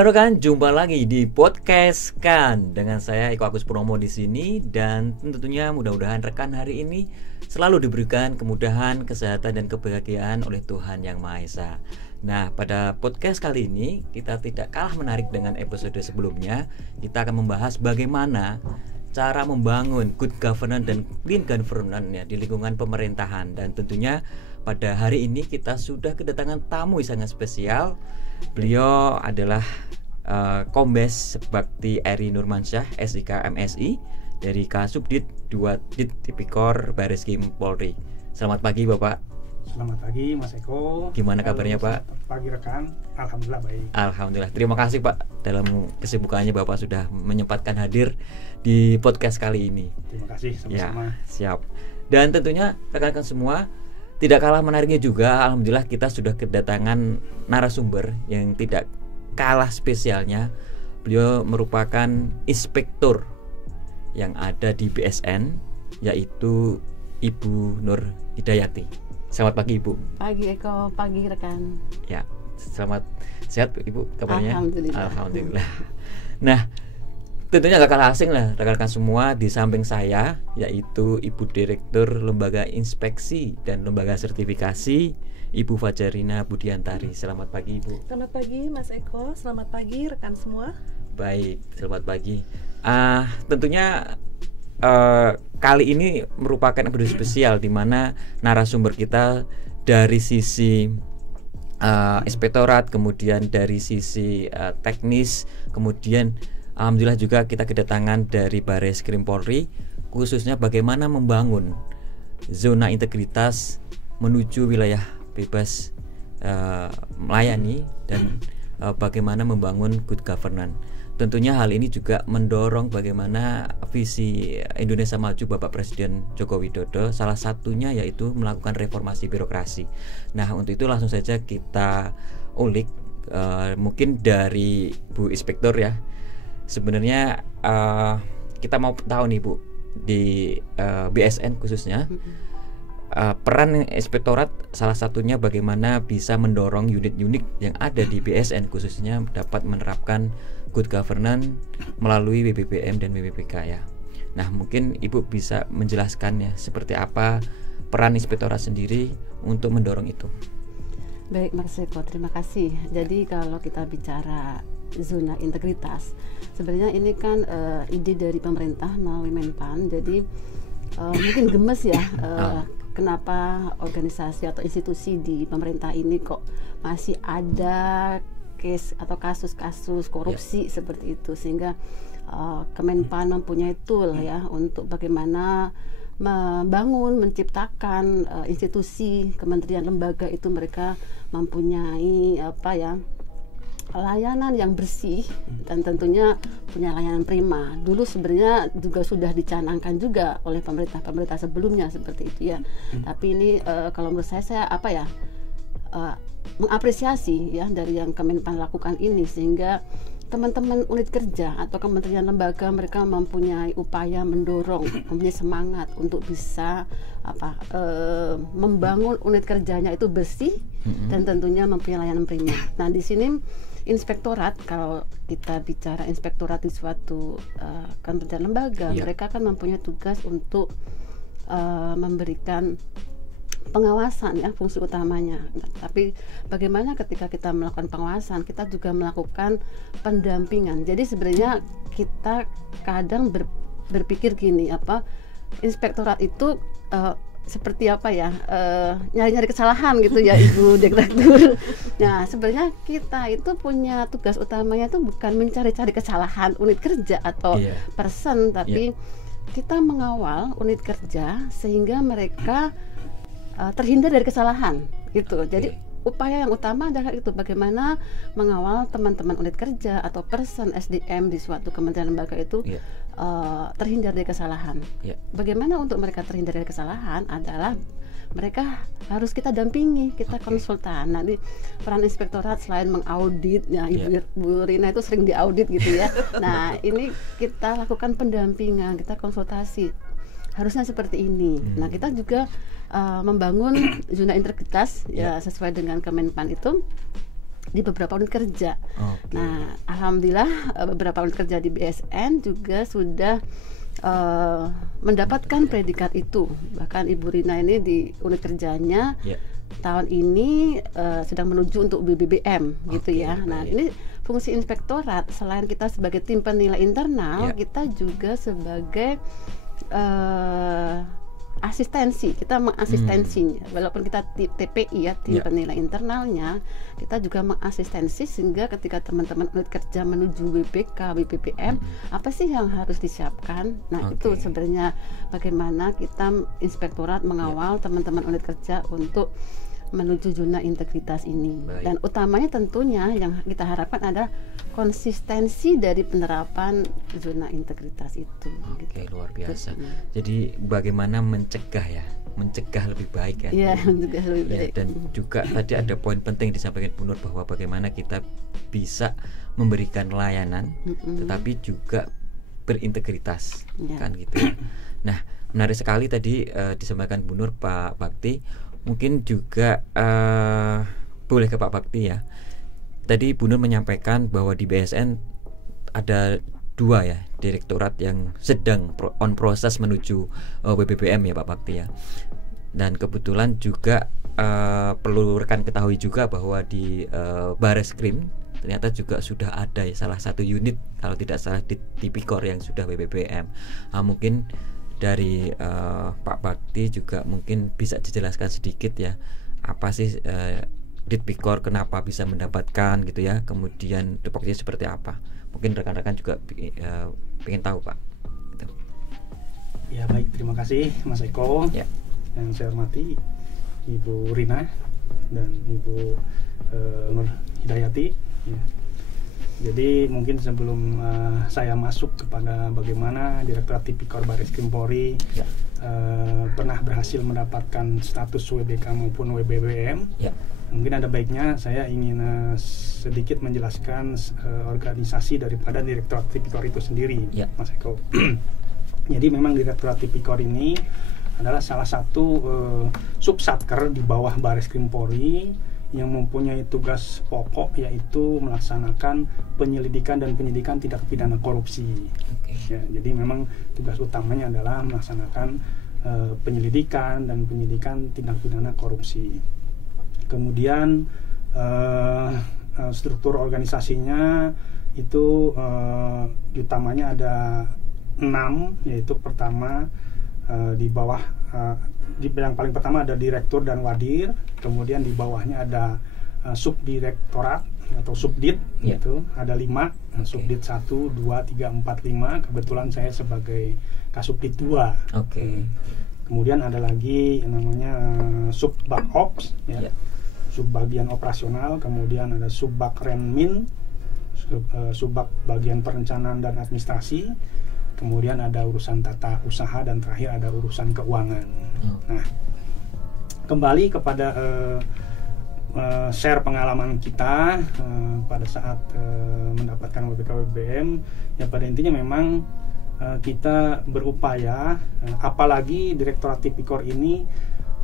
Halo rekan, jumpa lagi di podcast kan dengan saya Eko Agus Purnomo di sini, dan tentunya mudah-mudahan rekan hari ini selalu diberikan kemudahan, kesehatan dan kebahagiaan oleh Tuhan Yang Maha Esa. Nah, pada podcast kali ini kita tidak kalah menarik dengan episode sebelumnya. Kita akan membahas bagaimana cara membangun good governance dan clean governance ya di lingkungan pemerintahan. Dan tentunya pada hari ini kita sudah kedatangan tamu yang sangat spesial. Beliau adalah Kombes Bakti Eri Nurmansyah, SIK MSI dari Kasubdit 2 Dit Tipikor Bareskrim Polri. Selamat pagi Bapak. Selamat pagi Mas Eko. Gimana kabarnya Pak? Pagi rekan, alhamdulillah baik. Alhamdulillah. Terima kasih Pak dalam kesibukannya Bapak sudah menyempatkan hadir di podcast kali ini. Terima kasih sama-sama. Ya, siap. Dan tentunya rekan-rekan semua, tidak kalah menariknya juga, alhamdulillah kita sudah kedatangan narasumber yang tidak kalah spesialnya. Beliau merupakan inspektur yang ada di BSN, yaitu Ibu Nur Hidayati. Selamat pagi Ibu. Pagi Eko, pagi rekan. Ya, selamat sehat Ibu kabarnya? Alhamdulillah. Nah, tentunya gak kalah asing lah rekan-rekan semua, di samping saya yaitu Ibu Direktur Lembaga Inspeksi dan Lembaga Sertifikasi, Ibu Fajarina Budiantari. Selamat pagi Ibu. Selamat pagi Mas Eko, selamat pagi rekan semua. Baik, selamat pagi. Tentunya kali ini merupakan episode spesial di mana narasumber kita dari sisi inspektorat, kemudian dari sisi teknis, kemudian alhamdulillah juga kita kedatangan dari Bareskrim Polri, khususnya bagaimana membangun zona integritas menuju wilayah bebas melayani dan bagaimana membangun good governance. Tentunya hal ini juga mendorong bagaimana visi Indonesia Maju Bapak Presiden Joko Widodo, salah satunya yaitu melakukan reformasi birokrasi. Nah, untuk itu langsung saja kita ulik, mungkin dari Bu Inspektur ya. Sebenarnya kita mau tahu nih Bu, di BSN khususnya, peran inspektorat salah satunya bagaimana bisa mendorong unit-unit yang ada di BSN khususnya dapat menerapkan good governance melalui BBBM dan BBPK ya. Nah, mungkin Ibu bisa menjelaskan ya seperti apa peran inspektorat sendiri untuk mendorong itu. Baik Mas Eko, terima kasih. Jadi kalau kita bicara zona integritas, sebenarnya ini kan ide dari pemerintah melalui Menpan. Jadi mungkin gemes ya, kenapa organisasi atau institusi di pemerintah ini kok masih ada case atau kasus-kasus korupsi seperti itu, sehingga Kemenpan mempunyai tool ya untuk bagaimana membangun, menciptakan institusi, kementerian, lembaga itu mereka mempunyai layanan yang bersih dan tentunya punya layanan prima. Dulu sebenarnya juga sudah dicanangkan juga oleh pemerintah sebelumnya seperti itu ya. Tapi ini kalau menurut saya mengapresiasi ya dari yang Kemenpan lakukan ini, sehingga teman-teman unit kerja atau kementerian lembaga mereka mempunyai upaya mendorong, mempunyai semangat untuk bisa membangun unit kerjanya itu bersih dan tentunya mempunyai layanan prima. Nah, di sini inspektorat, kalau kita bicara inspektorat di suatu kementerian lembaga, mereka kan mempunyai tugas untuk memberikan pengawasan ya, fungsi utamanya. Tapi bagaimana ketika kita melakukan pengawasan, kita juga melakukan pendampingan. Jadi sebenarnya kita kadang berpikir gini, inspektorat itu seperti nyari-nyari kesalahan gitu ya Ibu Direktur. Nah, sebenarnya kita itu punya tugas utamanya itu bukan mencari-cari kesalahan unit kerja atau person, tapi kita mengawal unit kerja sehingga mereka terhindar dari kesalahan gitu. Jadi upaya yang utama adalah itu, bagaimana mengawal teman-teman unit kerja atau person SDM di suatu kementerian lembaga itu terhindar dari kesalahan. Bagaimana untuk mereka terhindar dari kesalahan adalah mereka harus kita dampingi, kita konsultan. Nah, di peran inspektorat selain mengaudit, ya Ibu Rina itu sering diaudit gitu ya. Nah, ini kita lakukan pendampingan, kita konsultasi. Harusnya seperti ini. Nah, kita juga membangun zona integritas ya sesuai dengan Kemenpan itu di beberapa unit kerja. Nah, alhamdulillah beberapa unit kerja di BSN juga sudah mendapatkan predikat itu. Bahkan Ibu Rina ini di unit kerjanya tahun ini sedang menuju untuk BBBM gitu ya. Nah, ini fungsi inspektorat selain kita sebagai tim penilai internal, kita juga sebagai asistensi, kita mengasistensinya. Walaupun kita TPI ya, tim penilai internalnya, kita juga mengasistensi sehingga ketika teman-teman unit kerja menuju WPK, WPPM, apa sih yang harus disiapkan? Nah, itu sebenarnya bagaimana kita inspektorat mengawal teman-teman unit kerja untuk menuju zona integritas ini. Dan utamanya tentunya yang kita harapkan adalah konsistensi dari penerapan zona integritas itu. Oke, luar biasa. Jadi bagaimana mencegah lebih baik ya. Iya, mencegah lebih baik. Dan juga tadi ada poin penting disampaikan Bu Nur bahwa bagaimana kita bisa memberikan layanan tetapi juga berintegritas kan gitu ya. Nah, menarik sekali tadi disampaikan Bu Nur, Pak Bakti. Mungkin juga boleh ke Pak Bakti ya. Tadi Bu Nur menyampaikan bahwa di BSN ada 2 ya direktorat yang sedang on proses menuju BBBM ya Pak Bakti ya. Dan kebetulan juga perlu rekan ketahui juga bahwa di Bareskrim ternyata juga sudah ada ya, salah satu unit kalau tidak salah di Tipikor yang sudah BBBM. Mungkin dari Pak Bakti juga mungkin bisa dijelaskan sedikit ya, apa sih Ditpikor, kenapa bisa mendapatkan gitu ya, kemudian tupoksinya seperti apa. Mungkin rekan-rekan juga ingin tahu Pak gitu. Ya baik, terima kasih Mas Eko. Yang saya hormati Ibu Rina dan Ibu Nur Hidayati ya. Jadi mungkin sebelum saya masuk kepada bagaimana Direktorat Tipikor Bareskrim Polri pernah berhasil mendapatkan status WBK maupun WBBM, mungkin ada baiknya saya ingin sedikit menjelaskan organisasi daripada Direktorat Tipikor itu sendiri, Mas Eko. Jadi memang Direktorat Tipikor ini adalah salah satu subsatker di bawah Bareskrim Polri yang mempunyai tugas pokok yaitu melaksanakan penyelidikan dan penyidikan tindak pidana korupsi. Ya, jadi memang tugas utamanya adalah melaksanakan penyelidikan dan penyidikan tindak pidana korupsi. Kemudian struktur organisasinya itu utamanya ada 6, yaitu pertama di bawah yang paling pertama ada direktur dan wadir, kemudian di bawahnya ada subdirektorat atau subdit, itu ada 5, subdit 1, 2, 3, 4, 5. Kebetulan saya sebagai kasubdit 2. Kemudian ada lagi yang namanya subbag-ops ya. Subbagian operasional, kemudian ada subbag-renmin, subbag bagian perencanaan dan administrasi. Kemudian ada urusan tata usaha dan terakhir ada urusan keuangan. Nah, kembali kepada share pengalaman kita pada saat mendapatkan WBK WBBM, ya pada intinya memang kita berupaya, apalagi Direktorat Tipikor ini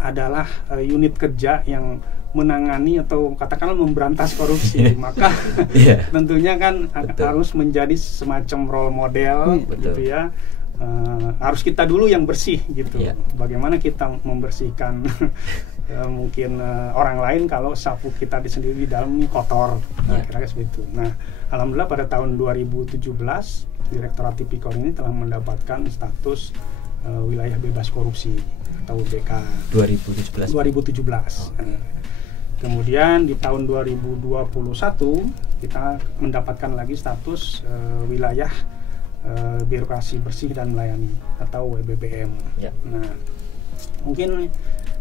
adalah unit kerja yang menangani atau katakanlah memberantas korupsi, maka tentunya kan harus menjadi semacam role model, gitu ya. Harus kita dulu yang bersih gitu. Bagaimana kita membersihkan mungkin orang lain kalau sapu kita sendiri di dalam ini kotor, kira-kira seperti itu. Nah, alhamdulillah pada tahun 2017 Direktorat Tipikor ini telah mendapatkan status wilayah bebas korupsi atau WBK 2017. Kemudian di tahun 2021 kita mendapatkan lagi status wilayah birokrasi bersih dan melayani atau WBBM. Nah, mungkin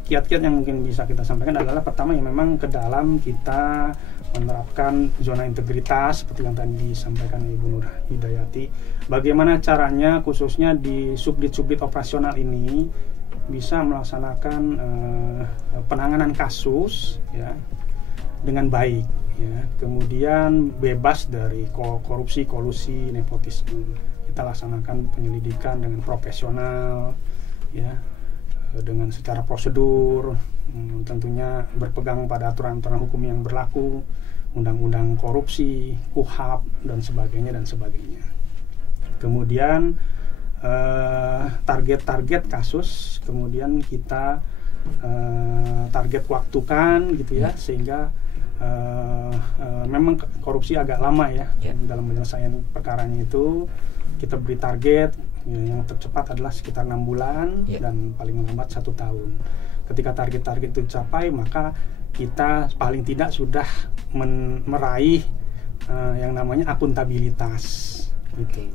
kiat-kiat yang mungkin bisa kita sampaikan adalah pertama yang memang ke dalam kita menerapkan zona integritas seperti yang tadi disampaikan Ibu Nur Hidayati. Bagaimana caranya khususnya di subdit-subdit operasional ini bisa melaksanakan penanganan kasus ya dengan baik ya. Kemudian bebas dari korupsi, kolusi, nepotisme. Kita laksanakan penyelidikan dengan profesional ya, dengan secara prosedur, tentunya berpegang pada aturan-aturan hukum yang berlaku undang-undang korupsi, KUHP dan sebagainya. Kemudian target-target kasus, kemudian kita target waktukan gitu ya, sehingga memang korupsi agak lama ya dalam penyelesaian perkaranya itu. Kita beri target yang tercepat adalah sekitar 6 bulan dan paling lambat 1 tahun. Ketika target-target itu dicapai, maka kita paling tidak sudah meraih yang namanya akuntabilitas gitu.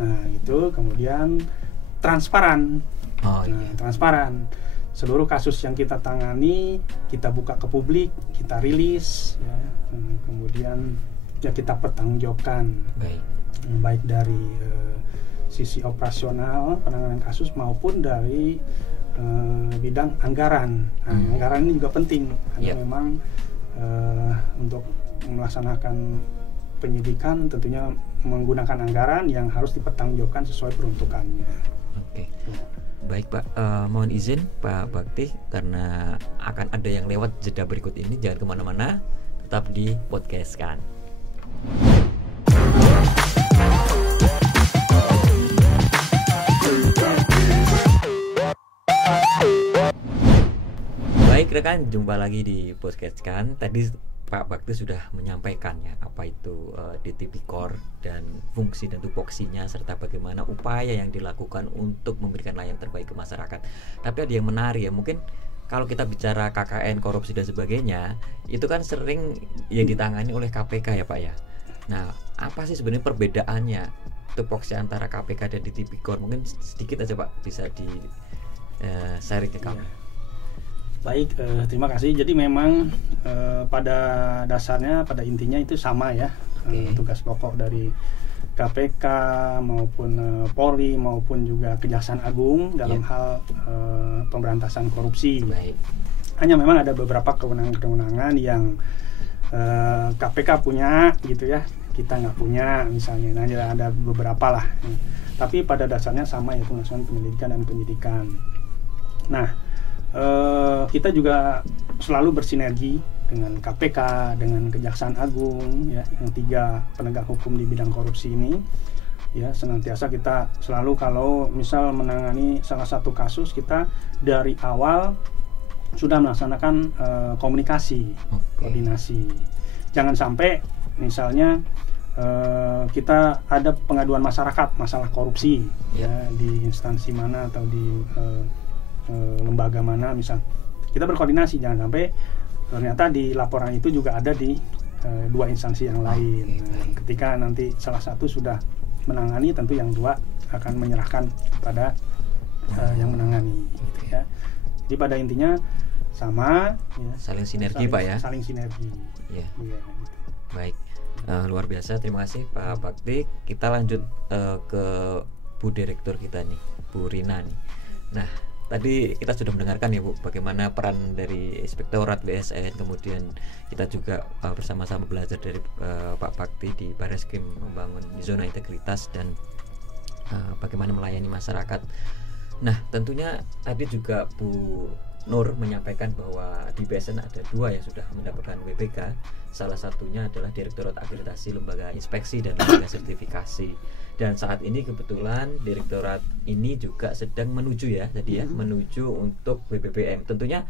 Nah itu kemudian transparan. Transparan. Seluruh kasus yang kita tangani kita buka ke publik, kita rilis, ya. Kemudian ya kita pertanggungjawabkan, baik dari sisi operasional penanganan kasus maupun dari bidang anggaran. Anggaran ini juga penting karena memang untuk melaksanakan penyidikan tentunya menggunakan anggaran yang harus dipertanggungjawabkan sesuai peruntukannya. Baik Pak, mohon izin Pak Bakti, karena akan ada yang lewat jeda berikut ini. Jangan kemana-mana, tetap di podcast kan. Baik rekan, jumpa lagi di podcast kan. Tadi Pak Bakti sudah menyampaikan ya apa itu DTP-Core dan fungsi dan tupoksinya, serta bagaimana upaya yang dilakukan untuk memberikan layanan terbaik ke masyarakat. Tapi ada yang menarik ya, mungkin kalau kita bicara KKN, korupsi dan sebagainya, itu kan sering yang ditangani oleh KPK ya Pak ya. Nah, apa sih sebenarnya perbedaannya tupoksi antara KPK dan DTP-Core? Mungkin sedikit aja Pak bisa di sharing ke kami. Baik, terima kasih. Jadi memang pada dasarnya, pada intinya itu sama ya. Tugas pokok dari KPK maupun Polri maupun juga Kejaksaan Agung dalam hal pemberantasan korupsi. Hanya memang ada beberapa kewenangan-kewenangan yang KPK punya gitu ya, kita nggak punya misalnya. Nah, ada beberapa lah. Tapi pada dasarnya sama, yaitu melaksanakan penyelidikan dan penyidikan. Nah, kita juga selalu bersinergi dengan KPK, dengan Kejaksaan Agung, ya, yang 3 penegak hukum di bidang korupsi ini. Ya, senantiasa kita selalu kalau misal menangani salah satu kasus, kita dari awal sudah melaksanakan komunikasi, koordinasi. Jangan sampai misalnya kita ada pengaduan masyarakat masalah korupsi ya di instansi mana atau di lembaga mana, misal kita berkoordinasi, jangan sampai ternyata di laporan itu juga ada di 2 instansi yang lain. Ketika nanti salah satu sudah menangani, tentu yang 2 akan menyerahkan kepada yang menangani gitu ya. Jadi pada intinya sama ya, saling sinergi Pak ya. Saling sinergi. Ya. Gitu. Baik. Luar biasa, terima kasih Pak Bakti. Kita lanjut ke Bu Direktur kita nih, Bu Rina nih. Nah, tadi kita sudah mendengarkan ya Bu, bagaimana peran dari Inspektorat BSN, kemudian kita juga bersama-sama belajar dari Pak Bakti di Barreskrim membangun zona integritas dan bagaimana melayani masyarakat. Nah, tentunya tadi juga Bu Nur menyampaikan bahwa di BSN ada 2 yang sudah mendapatkan WBK. Salah satunya adalah Direktorat Akreditasi Lembaga Inspeksi dan Lembaga Sertifikasi. Dan saat ini kebetulan direktorat ini juga sedang menuju ya, jadi ya menuju untuk BPPM. Tentunya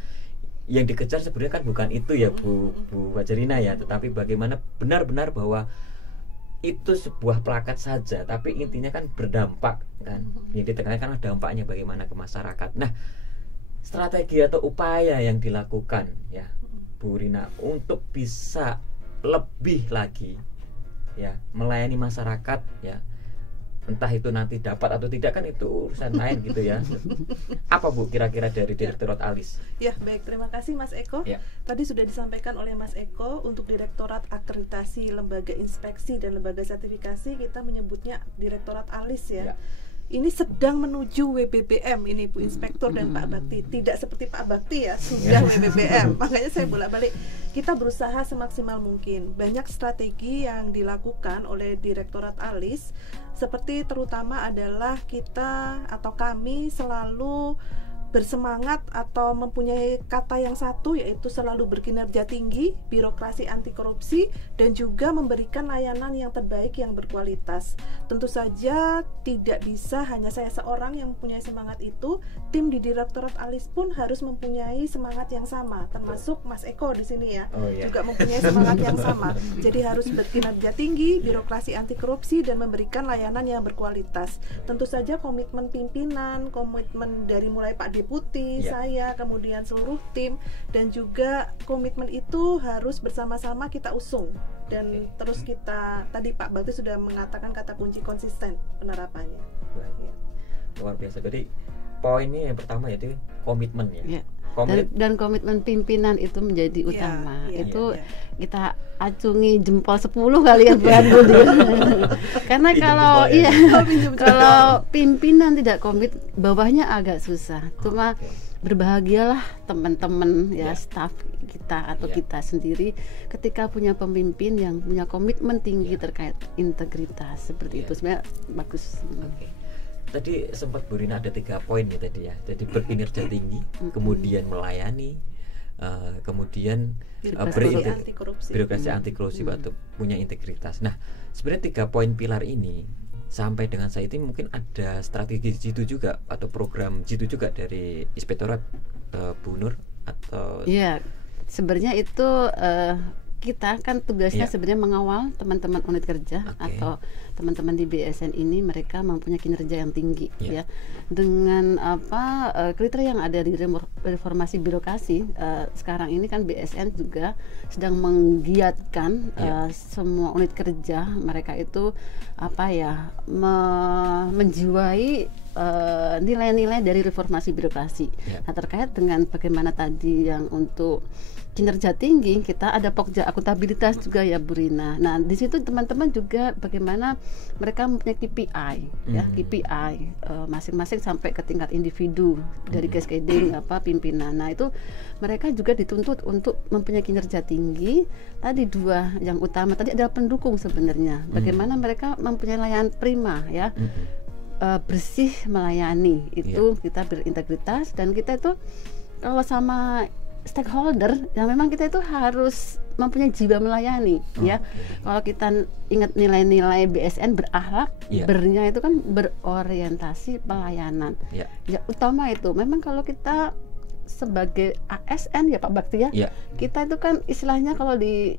yang dikejar sebenarnya kan bukan itu ya Bu Wajarina ya, tetapi bagaimana benar-benar bahwa itu sebuah plakat saja, tapi intinya kan berdampak kan. Yang ditekankan dampaknya bagaimana ke masyarakat. Nah, strategi atau upaya yang dilakukan ya Bu Rina untuk bisa lebih lagi ya melayani masyarakat ya, entah itu nanti dapat atau tidak kan itu urusan lain gitu ya. Apa Bu kira-kira dari Direktorat ALIS? Ya, baik, terima kasih Mas Eko. Tadi sudah disampaikan oleh Mas Eko, untuk Direktorat Akreditasi Lembaga Inspeksi dan Lembaga Sertifikasi kita menyebutnya Direktorat ALIS ya. Ini sedang menuju WBBM ini Bu Inspektur dan Pak Bakti. Tidak seperti Pak Bakti ya, sudah WBBM. Makanya saya bolak-balik, kita berusaha semaksimal mungkin. Banyak strategi yang dilakukan oleh Direktorat ALIS, seperti terutama adalah kita atau kami selalu bersemangat atau mempunyai kata yang satu, yaitu selalu berkinerja tinggi, birokrasi anti korupsi, dan juga memberikan layanan yang terbaik yang berkualitas. Tentu saja tidak bisa hanya saya seorang yang mempunyai semangat itu, tim di Direktorat ALIS pun harus mempunyai semangat yang sama, termasuk Mas Eko di sini ya, juga mempunyai semangat yang sama. Jadi harus berkinerja tinggi, birokrasi anti korupsi, dan memberikan layanan yang berkualitas. Tentu saja komitmen pimpinan, komitmen dari mulai Pak Deputi, saya, kemudian seluruh tim, dan juga komitmen itu harus bersama-sama kita usung. Dan terus kita, tadi Pak Bakti sudah mengatakan kata kunci konsisten penerapannya. Luar biasa. Jadi poinnya yang pertama yaitu komitmen ya. Dan komitmen pimpinan itu menjadi utama. Itu kita acungi jempol 10 kali ya buat Budi. Karena kalau kalau pimpinan tidak komit, bawahnya agak susah. Cuma berbahagialah teman-teman staf kita atau kita sendiri ketika punya pemimpin yang punya komitmen tinggi terkait integritas seperti itu. Sebenarnya bagus. Tadi sempat Bu Rina ada 3 poin ya tadi ya. Jadi berkinerja tinggi, kemudian melayani, kemudian birokrasi anti korupsi atau punya integritas. Nah, sebenarnya 3 poin pilar ini sampai dengan saat ini mungkin ada strategi jitu juga atau program jitu juga dari Inspektorat Bu Nur atau sebenarnya itu kita kan tugasnya sebenarnya mengawal teman-teman unit kerja atau teman-teman di BSN ini, mereka mempunyai kinerja yang tinggi ya dengan kriteria yang ada di reformasi birokrasi. Sekarang ini kan BSN juga sedang menggiatkan semua unit kerja mereka itu menjiwai nilai-nilai dari reformasi birokrasi. Nah, terkait dengan bagaimana tadi yang untuk kinerja tinggi, kita ada pokja akuntabilitas juga ya Bu Rina. Nah, di situ teman-teman juga bagaimana mereka mempunyai KPI KPI masing-masing sampai ke tingkat individu dari cascading pimpinan. Nah, itu mereka juga dituntut untuk mempunyai kinerja tinggi. Tadi 2 yang utama tadi adalah pendukung sebenarnya. Bagaimana mereka mempunyai layanan prima ya. Bersih melayani itu kita berintegritas, dan kita itu kalau sama stakeholder yang memang kita itu harus mempunyai jiwa melayani ya. Kalau kita ingat nilai-nilai BSN berakhlak, bernya itu kan berorientasi pelayanan. Ya utama itu. Memang kalau kita sebagai ASN ya Pak Bakti ya, kita itu kan istilahnya kalau di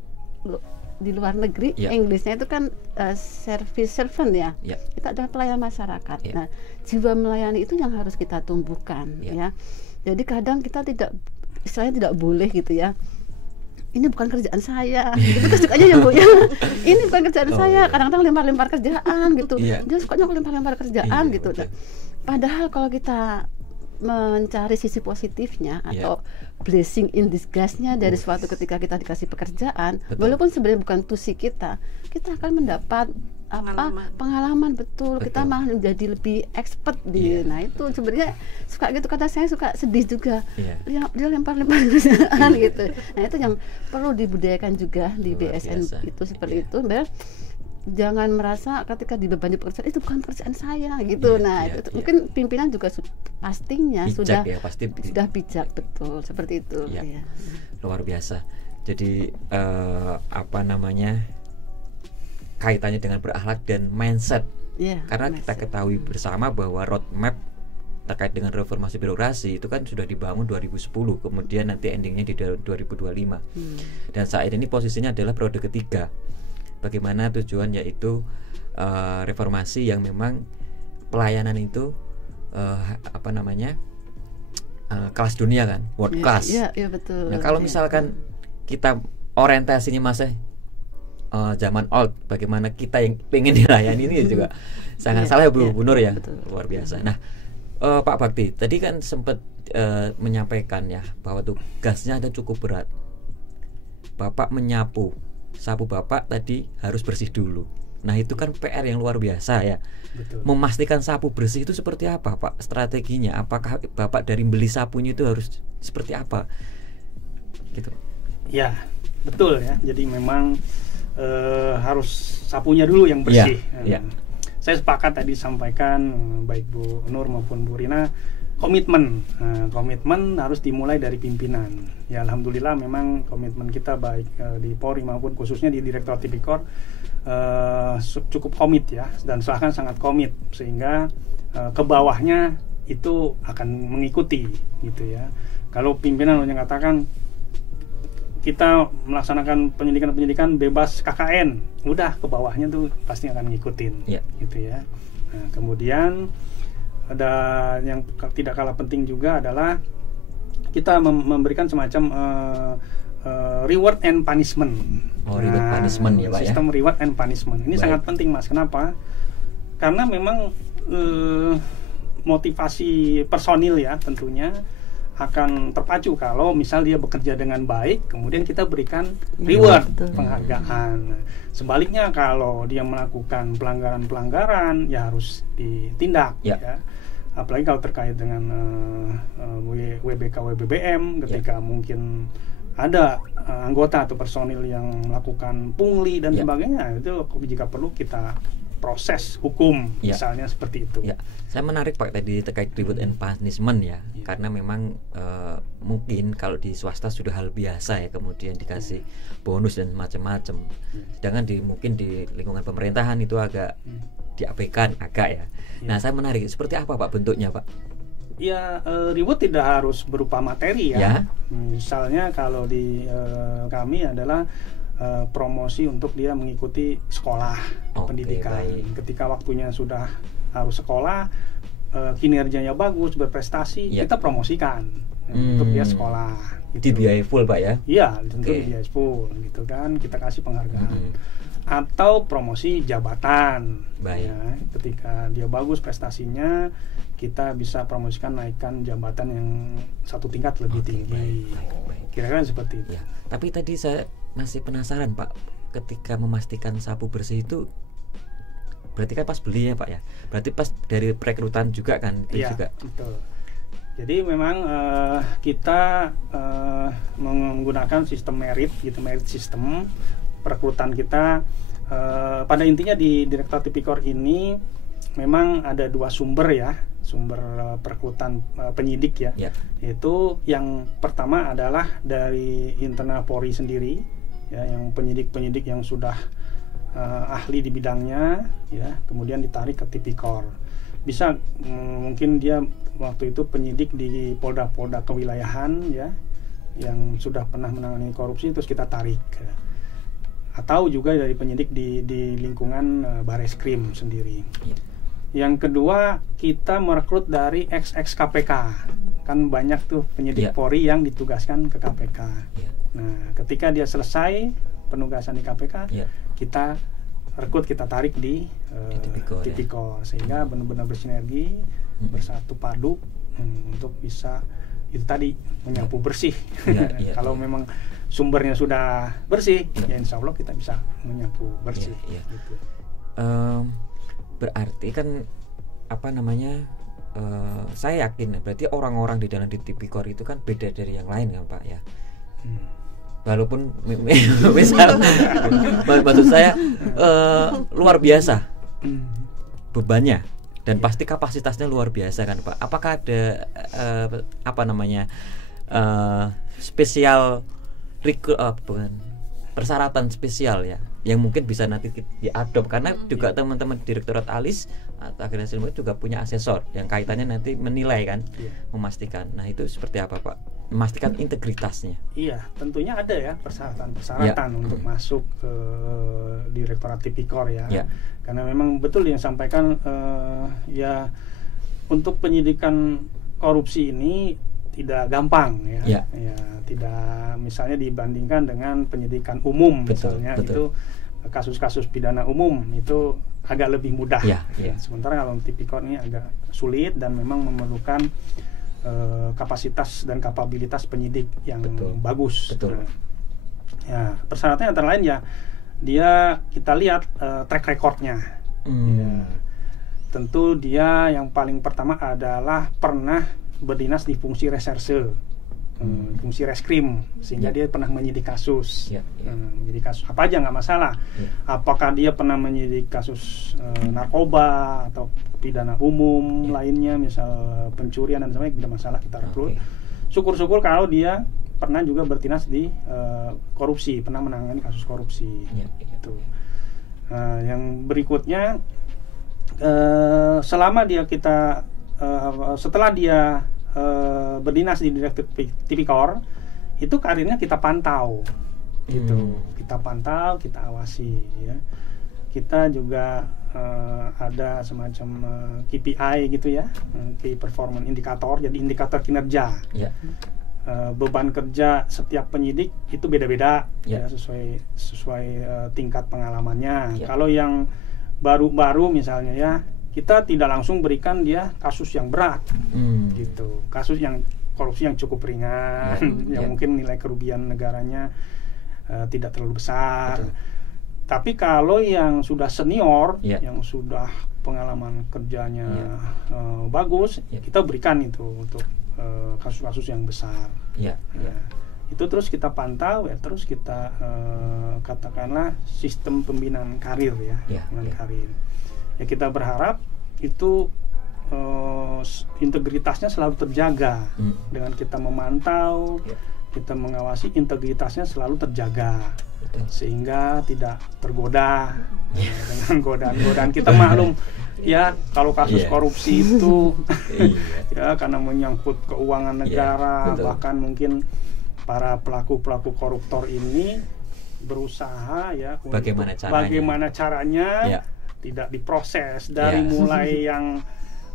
luar negeri Inggrisnya itu kan service servant ya. Kita adalah pelayan masyarakat. Nah, jiwa melayani itu yang harus kita tumbuhkan ya. Jadi kadang kita istilahnya tidak boleh gitu ya, ini bukan kerjaan saya gitu kan sukanya ya Bu ya, ini bukan kerjaan saya, kadang-kadang lempar-lempar kerjaan gitu, dia sukanya lempar-lempar kerjaan gitu. Nah, padahal kalau kita mencari sisi positifnya atau blessing in disguise-nya dari suatu ketika kita dikasih pekerjaan, walaupun sebenarnya bukan tusi kita akan mendapat pengalaman betul. Kita malah menjadi lebih expert di nah itu sebenarnya suka gitu, kata saya suka sedih juga dia lempar-lempar kerjaan gitu. Nah, itu yang perlu dibudayakan juga di BSN itu seperti itu. Jangan merasa ketika dibebani pekerjaan itu bukan pekerjaan saya gitu. Itu mungkin pimpinan juga pastinya bijak, sudah bijak betul seperti itu. Luar biasa. Jadi kaitannya dengan berakhlak dan mindset. Karena kita ketahui bersama bahwa roadmap terkait dengan reformasi birokrasi itu kan sudah dibangun 2010, kemudian nanti endingnya di 2025. Dan saat ini posisinya adalah periode ketiga. Bagaimana tujuan yaitu reformasi yang memang pelayanan itu kelas dunia kan, world class. Iya betul. Nah, kalau misalkan kita orientasinya masih zaman old, bagaimana kita yang pengen dilayani ini juga sangat salah Bu Nur ya. Betul. Luar biasa. Nah, Pak Bakti tadi kan sempat menyampaikan ya bahwa tugasnya ada cukup berat. Bapak sapu Bapak tadi harus bersih dulu. Nah, itu kan PR yang luar biasa ya. Betul. Memastikan sapu bersih itu seperti apa Pak strateginya? Apakah Bapak dari beli sapunya itu harus seperti apa? Gitu. Ya, betul ya. Jadi memang harus sapunya dulu yang bersih. Saya sepakat tadi sampaikan baik Bu Nur maupun Bu Rina, komitmen. Komitmen harus dimulai dari pimpinan. Ya alhamdulillah memang komitmen kita baik di Polri maupun khususnya di Direktorat Tipikor cukup komit ya, dan bahkan sangat komit, sehingga ke bawahnya itu akan mengikuti gitu ya. Kalau pimpinan yang katakan kita melaksanakan penyidikan bebas KKN, udah ke bawahnya tuh pasti akan ngikutin, gitu ya. Nah, kemudian ada yang tidak kalah penting juga adalah kita memberikan semacam reward and punishment. Reward punishment ya Pak ya. Sistem reward and punishment ini sangat penting Mas. Kenapa? Karena memang motivasi personil ya tentunya akan terpacu kalau misal dia bekerja dengan baik, kemudian kita berikan reward, penghargaan. Sebaliknya kalau dia melakukan pelanggaran-pelanggaran, ya harus ditindak. Ya. Apalagi kalau terkait dengan WBK, WBBM, ketika mungkin ada anggota atau personil yang melakukan pungli dan sebagainya, itu jika perlu kita proses hukum, misalnya seperti itu. Saya menarik Pak tadi terkait reward and punishment ya, karena memang mungkin kalau di swasta sudah hal biasa ya, kemudian dikasih bonus dan macam-macam. Sedangkan mungkin di lingkungan pemerintahan itu agak diabaikan ya. Nah, saya menarik seperti apa Pak bentuknya Pak? Ya, reward tidak harus berupa materi ya. Misalnya kalau di kami adalah promosi untuk dia mengikuti sekolah pendidikan. Baik. Ketika waktunya sudah harus sekolah, kinerjanya bagus, berprestasi, kita promosikan untuk dia sekolah. Gitu. Dibiayai full Pak ya? Iya, tentu dibiayai full, gitu kan. Kita kasih penghargaan. Atau promosi jabatan. Ya, ketika dia bagus prestasinya, kita bisa promosikan naikkan jabatan yang satu tingkat lebih tinggi. Kira-kira seperti itu. Tapi tadi saya masih penasaran Pak, ketika memastikan sapu bersih itu berarti kan pas beli ya Pak ya? Berarti pas dari perekrutan juga kan? Itu juga. Betul. Jadi memang kita menggunakan sistem merit gitu, merit system perekrutan kita. Pada intinya di Direktorat Tipikor ini memang ada dua sumber ya, sumber perekrutan penyidik ya. Yaitu yang pertama adalah dari internal Polri sendiri ya, yang penyidik-penyidik yang sudah ahli di bidangnya ya, kemudian ditarik ke Tipikor. Bisa mungkin dia waktu itu penyidik di polda-polda kewilayahan ya, yang sudah pernah menangani korupsi, terus kita tarik. Atau juga dari penyidik di lingkungan Bareskrim sendiri. Yang kedua, kita merekrut dari ex KPK. Kan banyak tuh penyidik Polri yang ditugaskan ke KPK. Nah, ketika dia selesai penugasan di KPK, kita rekrut, kita tarik di Tipikor, sehingga benar-benar bersinergi, bersatu padu untuk bisa itu tadi menyapu bersih. Kalau memang sumbernya sudah bersih, ya insya Allah kita bisa menyapu bersih. Gitu. Berarti kan saya yakin berarti orang-orang di dalam Tipikor itu kan beda dari yang lain kan Pak ya. Walaupun misal maksud saya luar biasa bebannya dan pasti kapasitasnya luar biasa kan Pak. Apakah ada spesial persyaratan spesial ya yang mungkin bisa nanti diadop, karena juga teman-teman Direktorat ALIS atau Akreditasi Lembaga juga punya asesor yang kaitannya nanti menilai kan, memastikan. Nah, itu seperti apa Pak? Memastikan integritasnya. Iya, tentunya ada ya persyaratan untuk masuk ke Direktorat Tipikor ya. Karena memang betul yang sampaikan ya, untuk penyidikan korupsi ini tidak gampang ya. Tidak misalnya dibandingkan dengan penyidikan umum misalnya. Itu kasus-kasus pidana umum itu agak lebih mudah. Sementara kalau Tipikor ini agak sulit dan memang memerlukan kapasitas dan kapabilitas penyidik yang bagus. Ya, persyaratannya antara lain ya, kita lihat track recordnya. Tentu dia yang paling pertama adalah pernah berdinas di fungsi reserse. fungsi reskrim, sehingga dia pernah menyidik kasus. Menyidik kasus apa aja nggak masalah. Apakah dia pernah menyidik kasus narkoba atau pidana umum lainnya, misal pencurian dan sebagainya, tidak masalah, kita rekrut. Syukur-syukur kalau dia pernah juga bertindak di korupsi, pernah menangani kasus korupsi. Gitu. Yang berikutnya, selama dia setelah dia berdinas di Direktur Tipikor, itu karirnya kita pantau, gitu. Kita pantau, kita awasi, ya. Kita juga ada semacam KPI gitu ya, Key Performance Indicator, jadi indikator kinerja. Beban kerja setiap penyidik itu beda-beda, ya, sesuai tingkat pengalamannya. Kalau yang baru-baru misalnya, ya, kita tidak langsung berikan dia kasus yang berat, gitu. Kasus yang korupsi yang cukup ringan, yang mungkin nilai kerugian negaranya tidak terlalu besar. Tapi kalau yang sudah senior, yang sudah pengalaman kerjanya bagus, kita berikan itu untuk kasus-kasus yang besar. Itu terus kita pantau, ya, terus kita katakanlah sistem pembinaan karir, ya, karir. Ya, kita berharap itu integritasnya selalu terjaga dengan kita memantau, kita mengawasi, integritasnya selalu terjaga sehingga tidak tergoda dengan godaan-godaan. Kita maklum, ya, kalau kasus korupsi itu ya karena menyangkut keuangan negara, bahkan mungkin para pelaku-pelaku koruptor ini berusaha, ya, bagaimana caranya tidak diproses dari mulai yang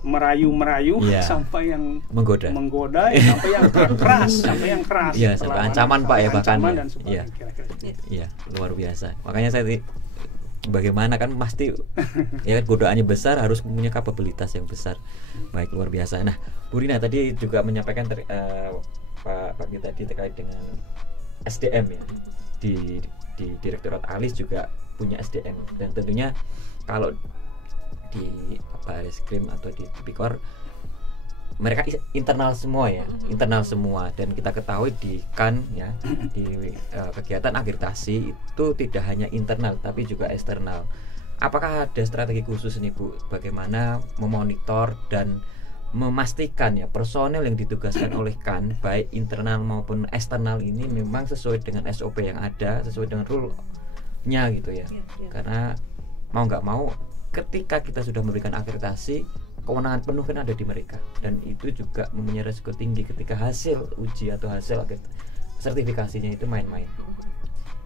merayu-merayu sampai yang menggoda, sampai yang keras, sampai ancaman, Pak, ya, bahkan dan luar biasa. Makanya saya bagaimana kan pasti ya, godaannya besar, harus punya kapabilitas yang besar. Baik, luar biasa. Nah, Bu Rina tadi juga menyampaikan Pak tadi terkait dengan SDM, ya, di Direktorat ALIS juga punya SDM, dan tentunya kalau di Reskrim atau di Tipikor mereka internal semua, ya, internal semua. Dan kita ketahui di KAN, ya, di kegiatan akreditasi itu tidak hanya internal tapi juga eksternal. Apakah ada strategi khusus nih, Bu, bagaimana memonitor dan memastikan, ya, personel yang ditugaskan oleh KAN baik internal maupun eksternal ini memang sesuai dengan SOP yang ada, sesuai dengan rule-nya, gitu, ya. Karena mau nggak mau ketika kita sudah memberikan akreditasi, kewenangan penuh kan ada di mereka, dan itu juga mempunyai resiko tinggi ketika hasil uji atau hasil sertifikasinya itu main-main.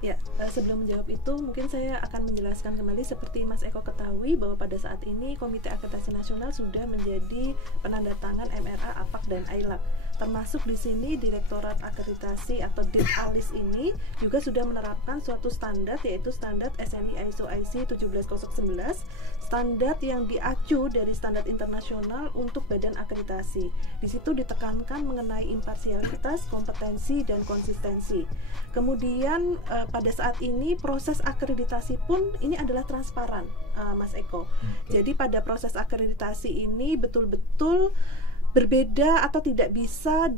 Ya, sebelum menjawab itu mungkin saya akan menjelaskan kembali. Seperti Mas Eko ketahui bahwa pada saat ini Komite Akreditasi Nasional sudah menjadi penandatangan MRA, APAK, dan AILAK. Termasuk di sini Direktorat Akreditasi atau DIK-ALIS ini juga sudah menerapkan suatu standar, yaitu standar SNI ISO IC 17011, standar yang diacu dari standar internasional untuk badan akreditasi. Di situ ditekankan mengenai imparsialitas, kompetensi, dan konsistensi. Kemudian pada saat ini proses akreditasi pun ini adalah transparan, Mas Eko. Jadi pada proses akreditasi ini betul-betul berbeda atau tidak bisa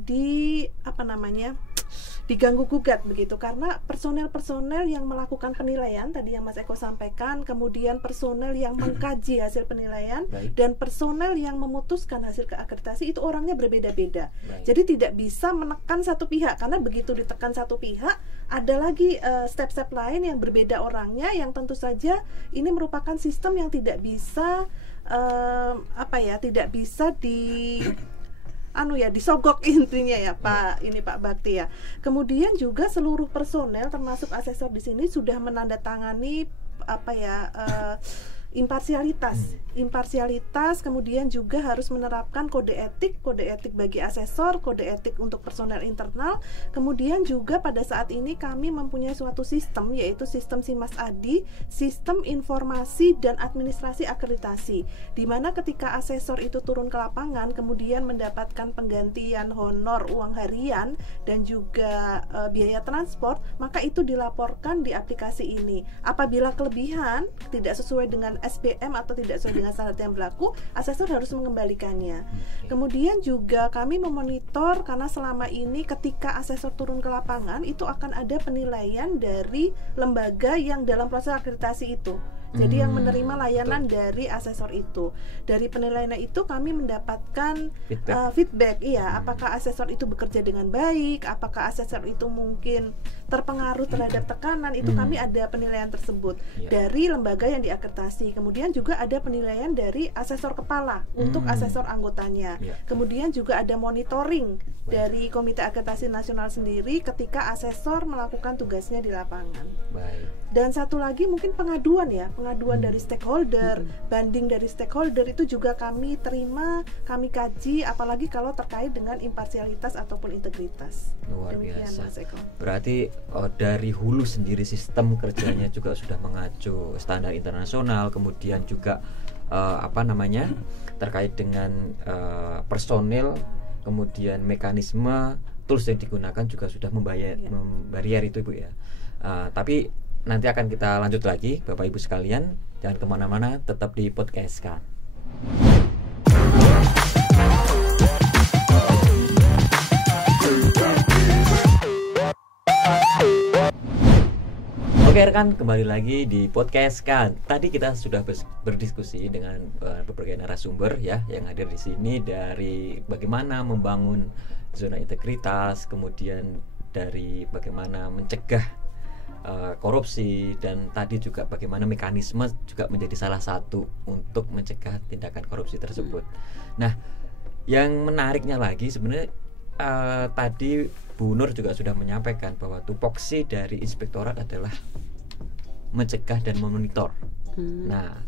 diganggu gugat begitu, karena personel-personel yang melakukan penilaian tadi yang Mas Eko sampaikan, kemudian personel yang mengkaji hasil penilaian, dan personel yang memutuskan hasil keakreditasi itu orangnya berbeda-beda. Jadi tidak bisa menekan satu pihak, karena begitu ditekan satu pihak ada lagi step-step lain yang berbeda orangnya, yang tentu saja ini merupakan sistem yang tidak bisa tidak bisa disogok intinya, ya, Pak Bakti, ya. Kemudian juga seluruh personel termasuk asesor di sini sudah menandatangani imparsialitas, kemudian juga harus menerapkan kode etik bagi asesor, kode etik untuk personel internal. Kemudian juga pada saat ini kami mempunyai suatu sistem, yaitu sistem SIMAS ADI, sistem informasi dan administrasi akreditasi, di mana ketika asesor itu turun ke lapangan kemudian mendapatkan penggantian honor, uang harian, dan juga biaya transport, maka itu dilaporkan di aplikasi ini. Apabila kelebihan tidak sesuai dengan SBM atau tidak sesuai dengan standar yang berlaku, asesor harus mengembalikannya. Kemudian juga kami memonitor, karena selama ini ketika asesor turun ke lapangan itu akan ada penilaian dari lembaga yang dalam proses akreditasi itu. Jadi yang menerima layanan dari asesor itu. Dari penilaian itu kami mendapatkan feedback, apakah asesor itu bekerja dengan baik, apakah asesor itu mungkin terpengaruh terhadap tekanan, itu kami ada penilaian tersebut dari lembaga yang diakreditasi. Kemudian juga ada penilaian dari asesor kepala untuk asesor anggotanya. Kemudian juga ada monitoring dari Komite Akreditasi Nasional sendiri ketika asesor melakukan tugasnya di lapangan. Dan satu lagi mungkin pengaduan dari stakeholder, banding dari stakeholder itu juga kami terima, kami kaji, apalagi kalau terkait dengan imparsialitas ataupun integritas. Luar biasa. Berarti dari hulu sendiri sistem kerjanya juga sudah mengacu standar internasional, kemudian juga terkait dengan personil, kemudian mekanisme, tools yang digunakan juga sudah membarier itu Ibu ya. Tapi nanti akan kita lanjut lagi Bapak Ibu sekalian, jangan kemana-mana, tetap di podcast kan. Oke rekan, kembali lagi di podcast kan. Tadi kita sudah berdiskusi dengan berbagai narasumber ya yang hadir di sini, dari bagaimana membangun zona integritas, kemudian dari bagaimana mencegah korupsi, dan tadi juga bagaimana mekanisme juga menjadi salah satu untuk mencegah tindakan korupsi tersebut. Nah, yang menariknya lagi sebenarnya tadi Bu Nur juga sudah menyampaikan bahwa tupoksi dari inspektorat adalah mencegah dan memonitor. Nah,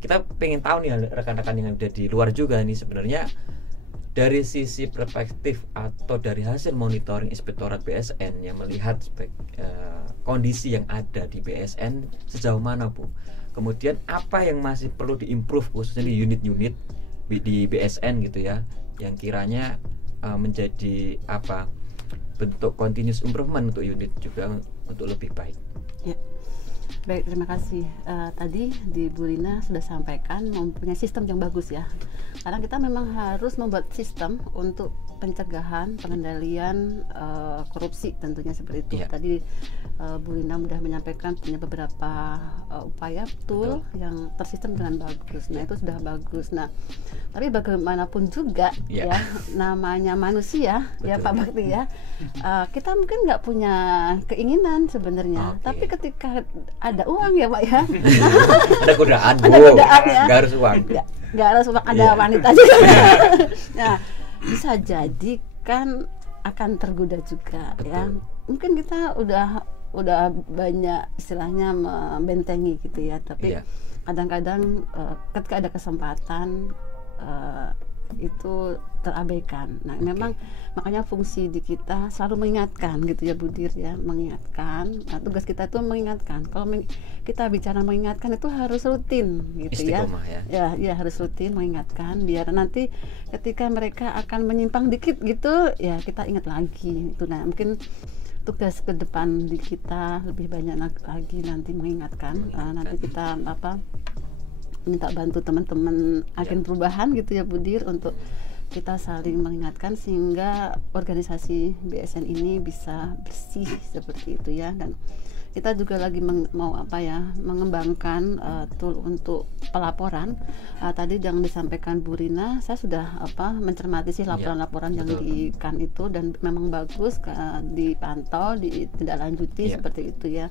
kita pengen tahu nih rekan-rekan yang ada di luar juga nih, sebenarnya dari sisi perspektif atau dari hasil monitoring inspektorat BSN yang melihat kondisi yang ada di BSN sejauh mana Bu? Kemudian apa yang masih perlu diimprove khususnya di unit-unit di BSN gitu ya, yang kiranya menjadi bentuk continuous improvement untuk unit juga untuk lebih baik. Ya. Baik, terima kasih. Tadi di Bu Rina sudah sampaikan mempunyai sistem yang bagus ya. Karena kita memang harus membuat sistem untuk pencegahan, pengendalian korupsi tentunya seperti itu. Tadi Bu Rina sudah menyampaikan punya beberapa upaya tool yang tersistem dengan bagus. Nah, itu sudah bagus. Nah, tapi bagaimanapun juga ya namanya manusia ya Pak Bakti ya. Kita mungkin nggak punya keinginan sebenarnya, tapi ketika ada uang ya Pak ya. Ada godaan Bu. Ada godaan ya. Nggak harus uang. Nggak harus uang, ada wanita juga. Nah, bisa jadi kan akan tergoda juga. Betul. Ya. Mungkin kita udah banyak istilahnya membentengi gitu ya, tapi kadang-kadang ketika ada kesempatan itu terabaikan. Nah, memang makanya fungsi di kita selalu mengingatkan gitu ya Bu Dir ya, mengingatkan. Nah, tugas kita itu mengingatkan. Kalau kita bicara mengingatkan itu harus rutin gitu ya. Ya harus rutin mengingatkan biar nanti ketika mereka akan menyimpang dikit gitu ya kita ingat lagi itu. Nah, mungkin tugas ke depan di kita lebih banyak lagi nanti mengingatkan. Nanti kita minta bantu teman-teman agen perubahan gitu ya Bu Dir, untuk kita saling mengingatkan sehingga organisasi BSN ini bisa bersih seperti itu ya. Dan kita juga lagi mengembangkan tool untuk pelaporan. Tadi yang disampaikan Bu Rina, saya sudah mencermati sih laporan-laporan yang di KAN itu, dan memang bagus dipantau, ditindaklanjuti seperti itu ya.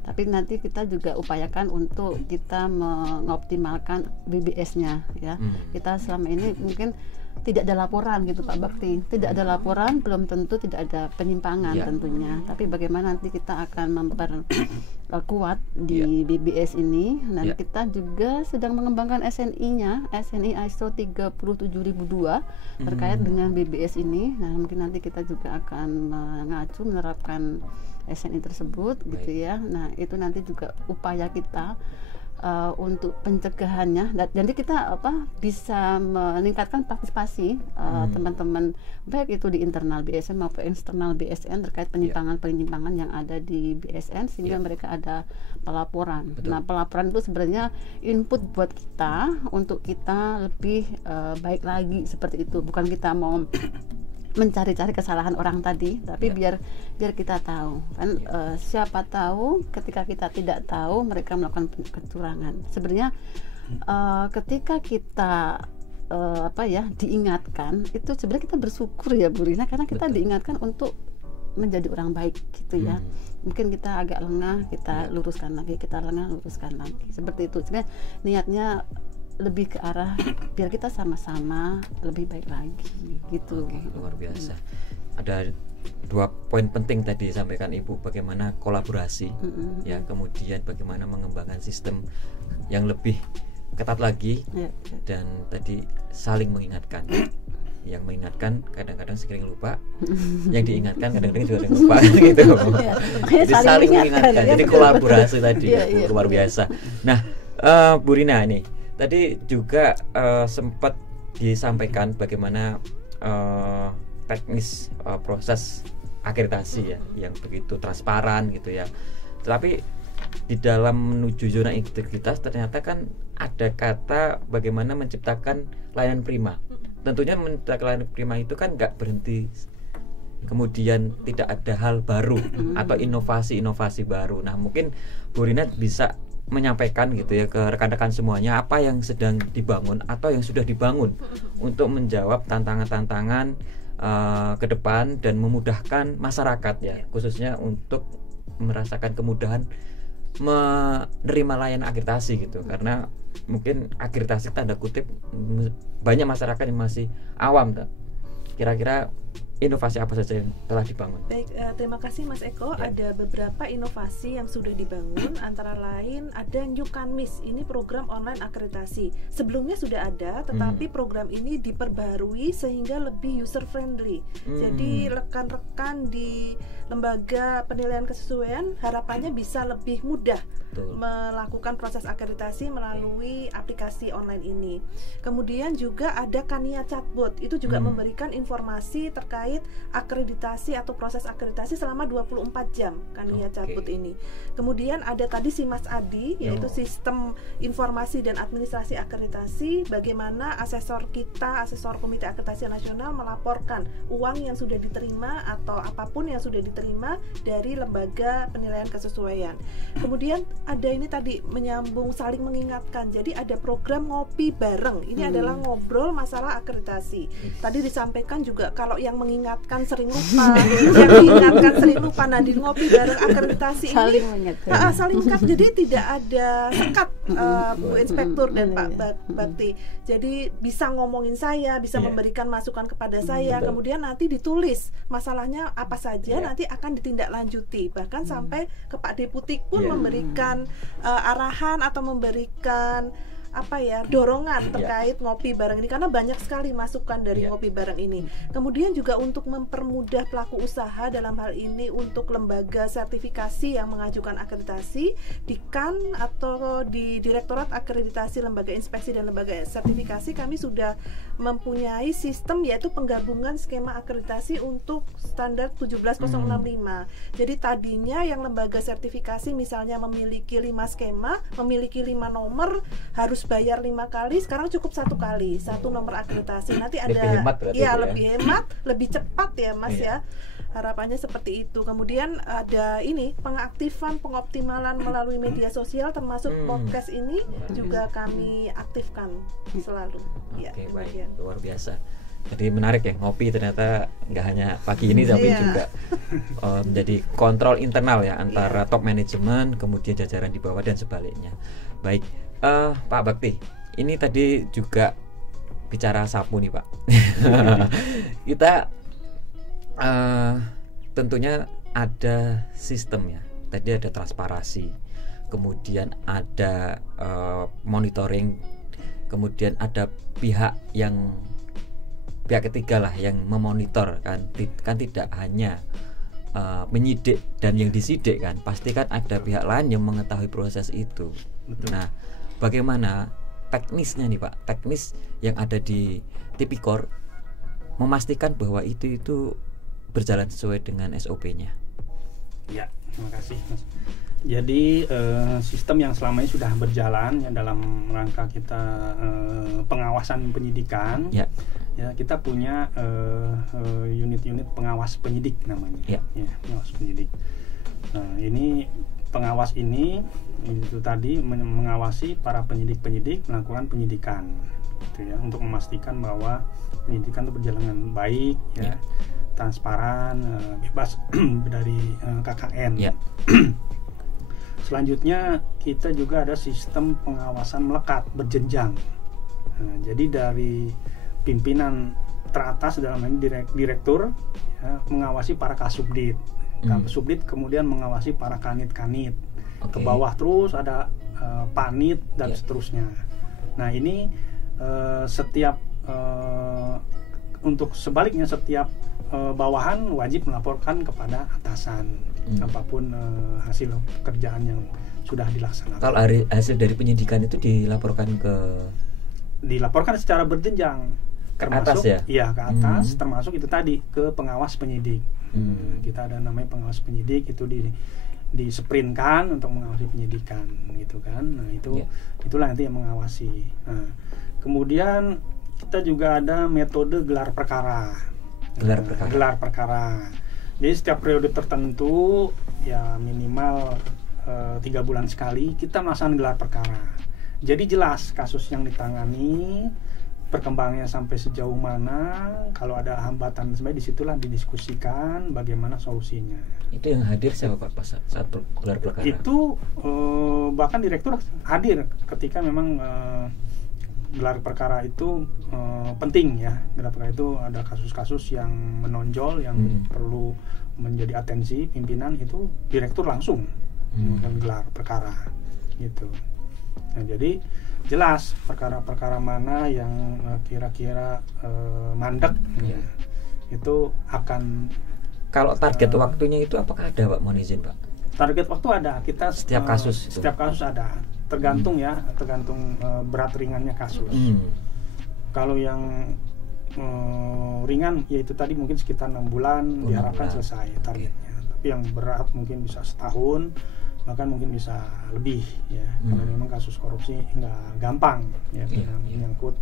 Tapi nanti kita juga upayakan untuk kita mengoptimalkan BBS-nya ya. Kita selama ini mungkin tidak ada laporan gitu Pak Bakti. Tidak ada laporan belum tentu tidak ada penyimpangan tentunya. Tapi bagaimana nanti kita akan memperkuat di BBS ini. Dan kita juga sedang mengembangkan SNI-nya, SNI ISO 37002 terkait dengan BBS ini. Nah, mungkin nanti kita juga akan mengacu menerapkan SNI tersebut gitu ya. Nah, itu nanti juga upaya kita untuk pencegahannya. Jadi kita bisa meningkatkan partisipasi teman-teman baik itu di internal BSN maupun eksternal BSN terkait penyimpangan yang ada di BSN, sehingga mereka ada pelaporan. Betul. Nah, pelaporan itu sebenarnya input buat kita untuk kita lebih baik lagi seperti itu. Bukan kita mau mencari-cari kesalahan orang tadi, tapi biar kita tahu kan. Siapa tahu ketika kita tidak tahu mereka melakukan kecurangan. Sebenarnya ketika kita diingatkan, itu sebenarnya kita bersyukur ya Bu Rina, karena kita diingatkan untuk menjadi orang baik gitu ya. Mungkin kita agak lengah, kita luruskan lagi, kita lengah, luruskan lagi, seperti itu. Sebenarnya niatnya lebih ke arah biar kita sama-sama lebih baik lagi gitu. Oke, luar biasa. Ada 2 poin penting tadi disampaikan Ibu, bagaimana kolaborasi ya, kemudian bagaimana mengembangkan sistem yang lebih ketat lagi, dan tadi saling mengingatkan. Yang mengingatkan kadang-kadang sering lupa, yang diingatkan kadang-kadang juga sering lupa gitu. Jadi saling mengingatkan. Jadi kolaborasi tadi luar biasa. Nah, Bu Rina nih tadi juga sempat disampaikan bagaimana teknis proses akreditasi ya, yang begitu transparan gitu ya. Tetapi di dalam menuju zona integritas ternyata kan ada kata bagaimana menciptakan layanan prima. Tentunya menciptakan layanan prima itu kan nggak berhenti, kemudian tidak ada hal baru atau inovasi-inovasi baru. Nah, mungkin Bu Rina bisa menyampaikan gitu ya ke rekan-rekan semuanya apa yang sedang dibangun atau yang sudah dibangun untuk menjawab tantangan-tantangan ke depan dan memudahkan masyarakat ya, khususnya untuk merasakan kemudahan menerima layanan akreditasi gitu. Karena mungkin akreditasi tanda kutip banyak masyarakat yang masih awam. Kira-kira inovasi apa saja yang telah dibangun? Baik, terima kasih Mas Eko. Ada beberapa inovasi yang sudah dibangun, antara lain ada New Kanmis. Ini program online akreditasi. Sebelumnya sudah ada, tetapi program ini diperbarui sehingga lebih user friendly. Jadi rekan-rekan di lembaga penilaian kesesuaian harapannya bisa lebih mudah melakukan proses akreditasi melalui aplikasi online ini. Kemudian juga ada Kania Chatbot. Itu juga memberikan informasi terkait akreditasi atau proses akreditasi selama 24 jam Kania Chatbot ini. Kemudian ada tadi Simas Adi, yaitu sistem informasi dan administrasi akreditasi, bagaimana asesor kita, asesor Komite Akreditasi Nasional melaporkan uang yang sudah diterima atau apapun yang sudah diterima dari lembaga penilaian kesesuaian. Kemudian ada ini tadi menyambung saling mengingatkan. Jadi ada program ngopi bareng. Ini adalah ngobrol masalah akreditasi. Tadi disampaikan juga kalau yang mengingatkan sering lupa, yang diingatkan sering lupa. Nah, di ngopi bareng akreditasi saling ini mengingatkan. Saling mengingat. Jadi tidak ada sekat Bu Inspektur dan Pak Bakti. Jadi bisa ngomongin saya, bisa memberikan masukan kepada saya. Kemudian nanti ditulis masalahnya apa saja, nanti akan ditindaklanjuti. Bahkan sampai ke Pak Deputik pun memberikan arahan atau memberikan dorongan terkait ngopi bareng ini, karena banyak sekali masukan dari ngopi bareng ini. Kemudian juga untuk mempermudah pelaku usaha, dalam hal ini untuk lembaga sertifikasi yang mengajukan akreditasi di KAN atau di Direktorat Akreditasi Lembaga Inspeksi dan Lembaga Sertifikasi, kami sudah mempunyai sistem yaitu penggabungan skema akreditasi untuk standar 17065. Jadi tadinya yang lembaga sertifikasi misalnya memiliki 5 skema, memiliki 5 nomor, harus bayar 5 kali, sekarang cukup 1 kali, 1 nomor akreditasi. Nanti ada lebih hemat berarti lebih hemat, lebih cepat ya Mas ya. Harapannya seperti itu. Kemudian ada ini pengaktifan pengoptimalan melalui media sosial, termasuk podcast ini juga kami aktifkan selalu. Oke, baik, luar biasa. Jadi menarik ya, ngopi ternyata nggak hanya pagi ini tapi juga menjadi kontrol internal ya antara top manajemen, kemudian jajaran di bawah dan sebaliknya. Baik, Pak Bakti, ini tadi juga bicara sapu nih Pak. Kita tentunya ada sistem ya. Tadi ada transparansi, kemudian ada monitoring, kemudian ada pihak ketiga lah yang memonitor kan tidak hanya menyidik dan yang disidik kan, pasti kan ada pihak lain yang mengetahui proses itu. Betul. Nah, bagaimana teknisnya nih Pak, teknis yang ada di Tipikor memastikan bahwa itu berjalan sesuai dengan SOP-nya? Ya, terima kasih Mas. Jadi sistem yang selama ini sudah berjalan ya dalam rangka kita pengawasan penyidikan. Ya. Ya, kita punya unit-unit pengawas penyidik namanya. Ya. Ya, pengawas penyidik. Nah, ini pengawas ini itu tadi mengawasi para penyidik-penyidik melakukan penyidikan, gitu ya, untuk memastikan bahwa penyidikan itu berjalan dengan baik, ya, transparan, bebas dari KKN. Ya. Selanjutnya kita juga ada sistem pengawasan melekat berjenjang. Nah, jadi dari pimpinan teratas dalam ini direktur ya, mengawasi para kasubdit. Kasubdit kemudian mengawasi para kanit-kanit. Ke bawah terus ada panit dan seterusnya. Nah, ini setiap untuk sebaliknya setiap bawahan wajib melaporkan kepada atasan apapun hasil pekerjaan yang sudah dilaksanakan. Kalau hasil dari penyidikan itu dilaporkan secara berjenjang, termasuk atas ya? Iya, ke atas, termasuk itu tadi ke pengawas penyidik. Kita ada namanya pengawas penyidik, itu disprintkan untuk mengawasi penyidikan, gitu kan. Nah, itulah nanti yang mengawasi. Nah, kemudian kita juga ada metode gelar perkara. Gelar perkara. Jadi setiap periode tertentu ya minimal 3 bulan sekali kita melaksanakan gelar perkara. Jadi jelas kasus yang ditangani, perkembangannya sampai sejauh mana, kalau ada hambatan sebenarnya disitulah didiskusikan bagaimana solusinya. Itu yang hadir siapa Pak pas saat gelar perkara? Itu bahkan direktur hadir ketika memang gelar perkara itu penting ya. Gelar perkara itu ada kasus-kasus yang menonjol yang perlu menjadi atensi pimpinan, itu direktur langsung menggelar perkara gitu. Nah, jadi jelas perkara-perkara mana yang kira-kira mandek itu akan. Kalau target waktunya itu apakah ada Pak, mohon izin Pak? Target waktu ada, kita setiap kasus ada, tergantung berat ringannya kasus. Kalau yang ringan yaitu tadi mungkin sekitar 6 bulan diharapkan selesai targetnya. Tapi yang berat mungkin bisa setahun, bahkan mungkin bisa lebih ya, karena memang kasus korupsi nggak gampang ya, menyangkut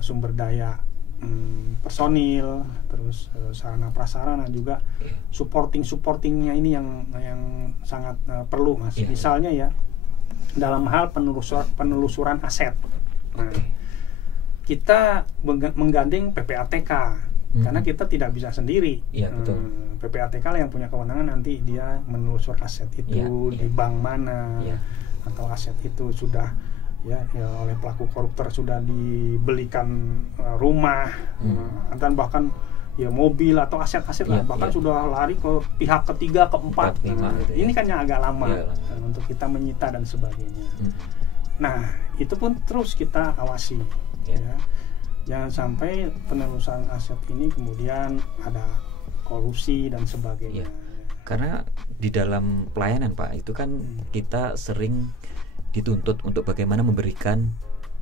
sumber daya personil, terus sarana prasarana juga supportingnya ini yang sangat perlu Mas. Misalnya ya dalam hal penelusuran aset. Nah, kita menggandeng PPATK karena kita tidak bisa sendiri. Betul. PPATK lah yang punya kewenangan, nanti dia menelusur aset itu di bank mana, atau aset itu sudah ya oleh pelaku koruptor sudah dibelikan rumah, dan bahkan ya mobil atau aset-aset lah, bahkan sudah lari ke pihak ketiga, keempat. Ini kan yang agak lama untuk kita menyita dan sebagainya. Nah, itu pun terus kita awasi ya. Jangan sampai penelusuran aset ini kemudian ada korupsi dan sebagainya. Karena di dalam pelayanan Pak, itu kan kita sering dituntut untuk bagaimana memberikan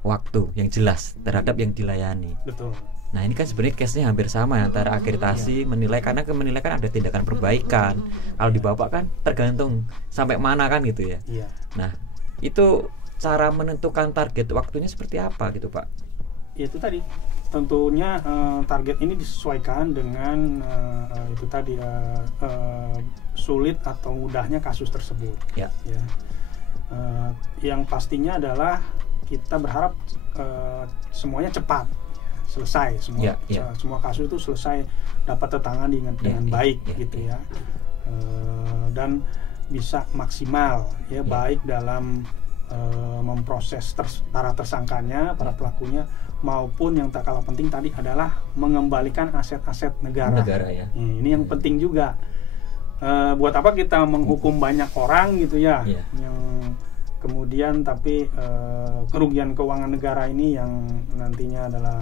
waktu yang jelas terhadap yang dilayani. Betul. Nah, ini kan sebenarnya case-nya hampir sama antara akreditasi, menilai, karena menilai kan ada tindakan perbaikan. Kalau di Bapak kan tergantung sampai mana kan gitu ya. Nah, itu cara menentukan target waktunya seperti apa gitu Pak? Ya itu tadi, tentunya target ini disesuaikan dengan itu tadi sulit atau mudahnya kasus tersebut. Yang pastinya adalah kita berharap semuanya cepat selesai, semua kasus itu selesai, dapat tertangani dengan baik gitu ya, dan bisa maksimal ya, baik dalam memproses para tersangkanya, para pelakunya, maupun yang tak kalah penting tadi adalah mengembalikan aset-aset negara ya. Ini yang penting juga. Buat apa kita menghukum banyak orang gitu ya, yang kemudian tapi kerugian keuangan negara ini yang nantinya adalah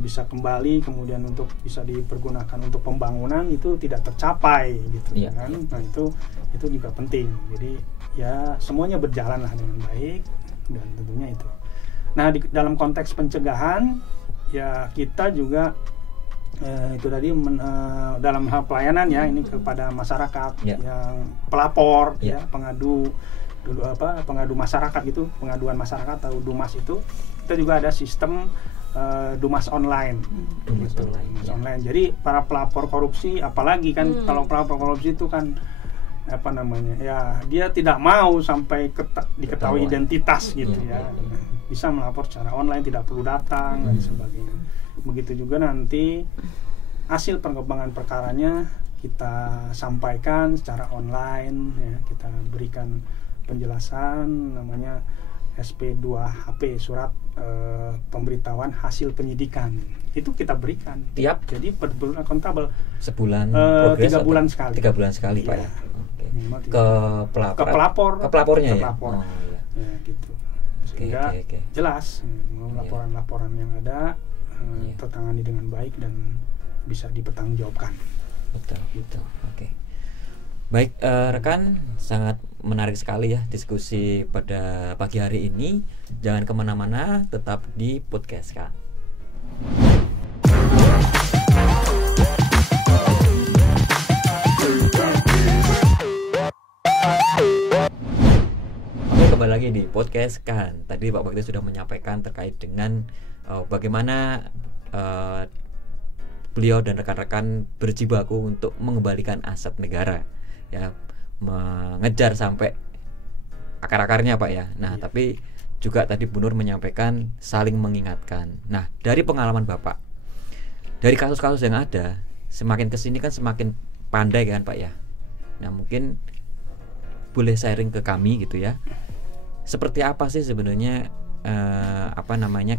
bisa kembali kemudian untuk bisa dipergunakan untuk pembangunan itu tidak tercapai gitu kan. Nah itu juga penting. Jadi ya semuanya berjalan lah dengan baik dan tentunya itu. Nah dalam konteks pencegahan ya kita juga itu tadi dalam hal pelayanan ya ini kepada masyarakat yang pelapor ya pengadu masyarakat gitu, pengaduan masyarakat atau Dumas itu kita juga ada sistem Dumas online gitu. Dumas online. Jadi para pelapor korupsi apalagi kan kalau pelapor korupsi itu kan apa namanya ya dia tidak mau sampai diketahui identitas gitu ya. Bisa melapor secara online, tidak perlu datang dan sebagainya. Begitu juga nanti hasil pengembangan perkaranya kita sampaikan secara online ya, kita berikan penjelasan namanya SP2HP surat pemberitahuan hasil penyidikan itu kita berikan tiap jadi benar-benar akuntabel sebulan 3 bulan sekali 3 bulan sekali Pak ya. Ke pelapornya ya. Ya gitu sehingga jelas laporan-laporan yang ada tertangani dengan baik dan bisa dipertanggungjawabkan. Betul. Oke. Baik, rekan, sangat menarik sekali ya diskusi pada pagi hari ini. Jangan kemana-mana, tetap di podcast Kak. Oke, kembali lagi di podcast Kan. Tadi Pak Bakti sudah menyampaikan terkait dengan bagaimana beliau dan rekan-rekan berjibaku untuk mengembalikan aset negara. Ya, mengejar sampai akar-akarnya Pak ya. Nah, tapi juga tadi Bu Nur menyampaikan saling mengingatkan. Nah, dari pengalaman Bapak, dari kasus-kasus yang ada, semakin kesini kan semakin pandai kan Pak ya. Nah, mungkin boleh sharing ke kami gitu ya. Seperti apa sih sebenarnya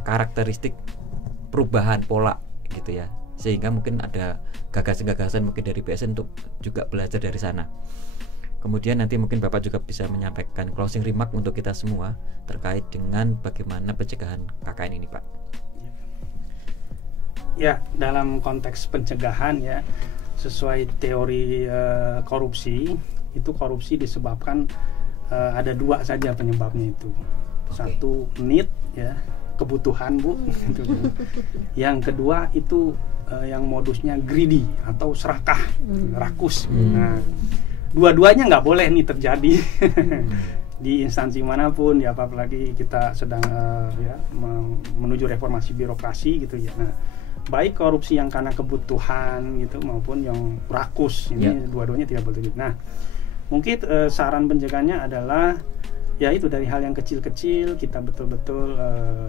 karakteristik perubahan pola gitu ya. Sehingga mungkin ada gagasan-gagasan mungkin dari BSN untuk juga belajar dari sana. Kemudian nanti mungkin Bapak juga bisa menyampaikan closing remark untuk kita semua terkait dengan bagaimana pencegahan KKN ini Pak. Ya, dalam konteks pencegahan ya sesuai teori korupsi itu korupsi disebabkan ada 2 saja penyebabnya itu. Satu need ya kebutuhan Bu. Yang kedua itu yang modusnya greedy atau serakah, rakus. Nah, dua-duanya nggak boleh nih terjadi di instansi manapun ya, apalagi kita sedang menuju reformasi birokrasi gitu ya. Nah, baik korupsi yang karena kebutuhan gitu maupun yang rakus ini dua-duanya tidak boleh terjadi. Nah, mungkin saran pencegahannya adalah ya itu dari hal yang kecil-kecil kita betul-betul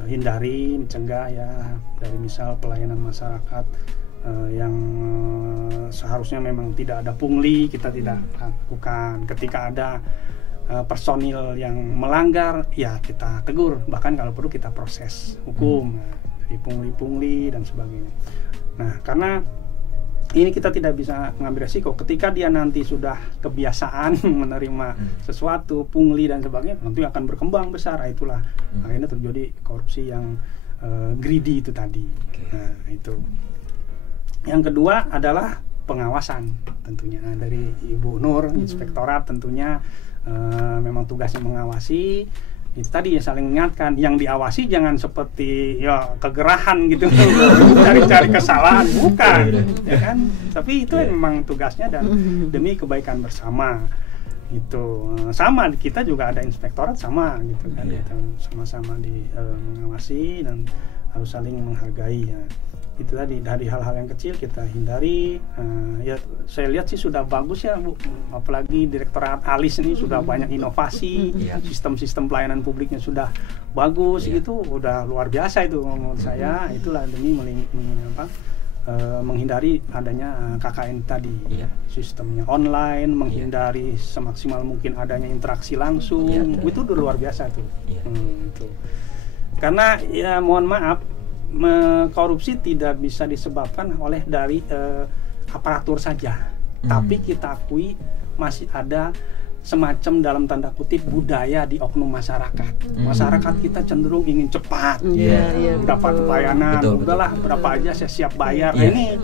hindari, mencegah ya, dari misal pelayanan masyarakat yang seharusnya memang tidak ada pungli kita tidak lakukan. Ketika ada personil yang melanggar ya kita tegur, bahkan kalau perlu kita proses hukum dari pungli-pungli dan sebagainya. Nah, karena ini kita tidak bisa mengambil resiko ketika dia nanti sudah kebiasaan menerima sesuatu, pungli dan sebagainya, nanti akan berkembang besar. Itulah akhirnya terjadi korupsi yang greedy itu tadi. Nah, itu. Yang kedua adalah pengawasan tentunya. Nah, dari Ibu Nur, inspektorat tentunya memang tugasnya mengawasi. Itu tadi ya, saling mengingatkan. Yang diawasi jangan seperti ya kegerahan gitu, cari-cari kesalahan, bukan, ya kan? Tapi itu memang tugasnya dan demi kebaikan bersama. Gitu. Sama kita juga ada inspektorat sama gitu kan. Kita sama-sama mengawasi dan harus saling menghargai ya. Itu tadi dari hal-hal yang kecil kita hindari. Ya saya lihat sih sudah bagus ya Bu, apalagi Direktorat ALIS ini sudah banyak inovasi, sistem-sistem pelayanan publiknya sudah bagus gitu, udah luar biasa itu menurut saya. Itulah demi menghindari adanya KKN tadi, sistemnya online, menghindari semaksimal mungkin adanya interaksi langsung, itu udah luar biasa tuh. Itu. Karena ya mohon maaf, korupsi tidak bisa disebabkan oleh dari aparatur saja, tapi kita akui masih ada semacam dalam tanda kutip budaya di oknum masyarakat. Masyarakat kita cenderung ingin cepat, dapat pelayanan, udahlah berapa aja saya siap bayar. Ini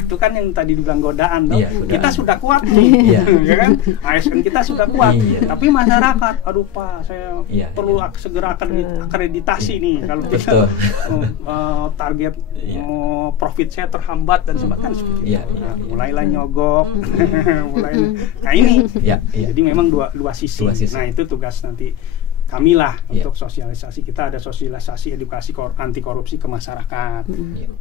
itu kan yang tadi dibilang godaan, kita sudah kuat nih, ya kan? ASN kita sudah kuat, tapi masyarakat, aduh Pak, saya perlu segera akreditasi nih kalau kita target profit saya terhambat dan sebagainya seperti itu. Mulailah nyogok, nah ini. Jadi memang dua sisi. Nah itu tugas nanti kami lah untuk sosialisasi. Kita ada sosialisasi edukasi anti korupsi ke masyarakat.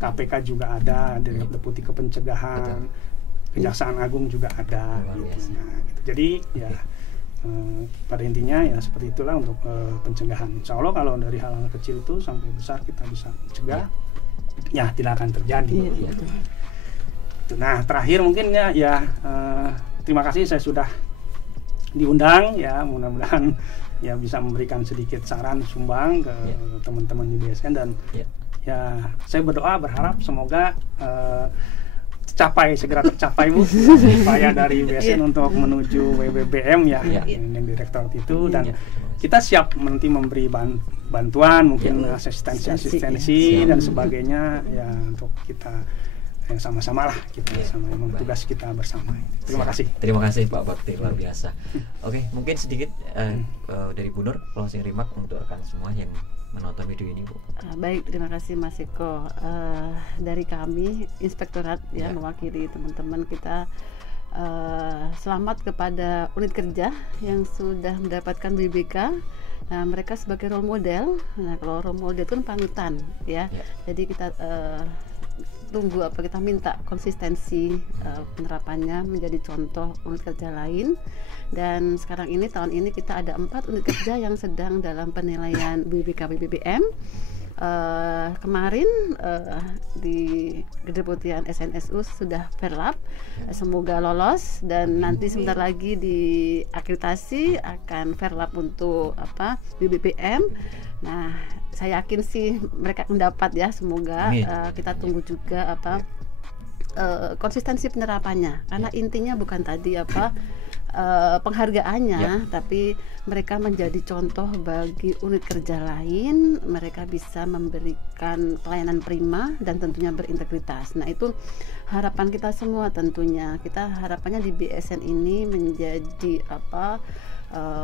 KPK juga ada, Deputi Kepencegahan, Kejaksaan Agung juga ada. Gitu. Nah, gitu. Jadi ya pada intinya ya seperti itulah untuk pencegahan. Insya Allah kalau dari hal-hal kecil itu sampai besar kita bisa cegah, ya tidak akan terjadi. Nah terakhir mungkin ya terima kasih saya sudah diundang, ya mudah-mudahan ya bisa memberikan sedikit saran sumbang ke teman-teman di BSN dan ya saya berharap semoga segera tercapai Bu upaya dari BSN untuk menuju WBBM yang direktorat itu, dan kita siap nanti memberi bantuan mungkin asistensi dan sebagainya ya untuk kita sama-sama lah kita sama, memang tugas kita bersama. Terima kasih Pak Bakti, luar biasa. Oke, mungkin sedikit dari Bu Nur closing remark untuk rekan semua yang menonton video ini Bu. Baik, terima kasih Mas Eko. Dari kami Inspektorat mewakili teman-teman kita, selamat kepada unit kerja yang sudah mendapatkan BBK. Nah, mereka sebagai role model. Nah, kalau role model itu kan panutan ya. Jadi kita tunggu kita minta konsistensi penerapannya menjadi contoh unit kerja lain. Dan sekarang ini tahun ini kita ada 4 unit kerja yang sedang dalam penilaian BBK BBM. Kemarin di Kedeputian SNSU sudah verlap, semoga lolos, dan nanti sebentar lagi di akreditasi akan verlap untuk BBPM. Nah, saya yakin sih mereka mendapat ya, semoga. Kita tunggu juga konsistensi penerapannya, karena intinya bukan tadi penghargaannya, tapi mereka menjadi contoh bagi unit kerja lain. Mereka bisa memberikan pelayanan prima dan tentunya berintegritas. Nah, itu harapan kita semua tentunya. Kita harapannya di BSN ini menjadi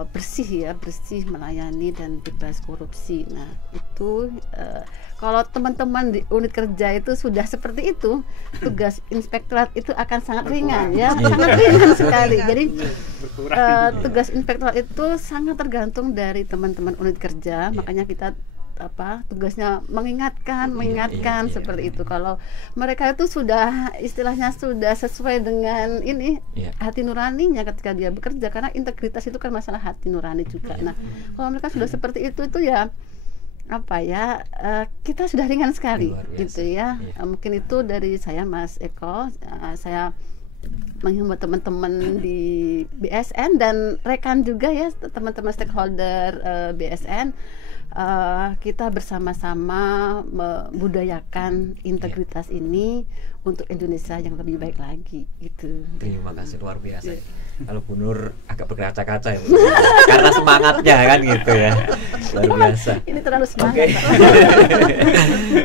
bersih melayani dan bebas korupsi. Nah, itu kalau teman-teman di unit kerja itu sudah seperti itu, tugas inspektorat itu akan sangat ringan ya, sangat ringan sekali. Jadi tugas inspektorat itu sangat tergantung dari teman-teman unit kerja. Makanya kita tugasnya mengingatkan seperti itu. Kalau mereka itu sudah istilahnya sudah sesuai dengan ini hati nuraninya ketika dia bekerja, karena integritas itu kan masalah hati nurani juga. Nah, kalau mereka sudah seperti itu ya kita sudah ringan sekali gitu ya. Mungkin itu dari saya Mas Eko. Saya menghimbau teman-teman di BSN dan rekan juga ya, teman-teman stakeholder BSN, kita bersama-sama membudayakan integritas ini untuk Indonesia yang lebih baik lagi gitu. Terima kasih, luar biasa. Kalau Bu Nur agak berkaca-kaca ya, karena semangatnya kan gitu ya, luar biasa. Ini terlalu semangat.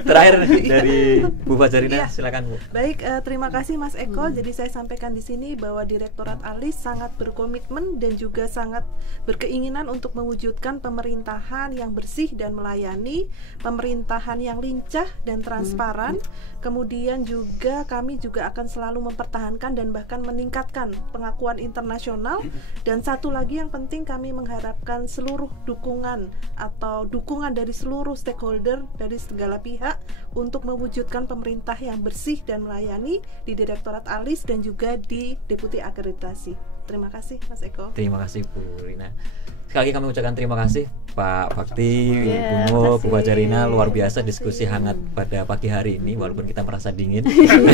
Terakhir dari Bu Fajarina, silakan Bu. Baik, terima kasih Mas Eko. Jadi saya sampaikan di sini bahwa Direktorat ALIS sangat berkomitmen dan juga sangat berkeinginan untuk mewujudkan pemerintahan yang bersih dan melayani, pemerintahan yang lincah dan transparan. Kemudian juga kami juga akan selalu mempertahankan dan bahkan meningkatkan pengakuan internasional. Dan satu lagi yang penting, kami mengharapkan seluruh dukungan atau dukungan dari seluruh stakeholder dari segala pihak untuk mewujudkan pemerintah yang bersih dan melayani di Direktorat ALIS dan juga di Deputi Akreditasi. Terima kasih Mas Eko. Terima kasih Bu Rina. Sekali lagi kami ucapkan terima kasih Pak Bakti, Bu Nur, Bu Fajarina, luar biasa diskusi hangat pada pagi hari ini walaupun kita merasa dingin. Betul.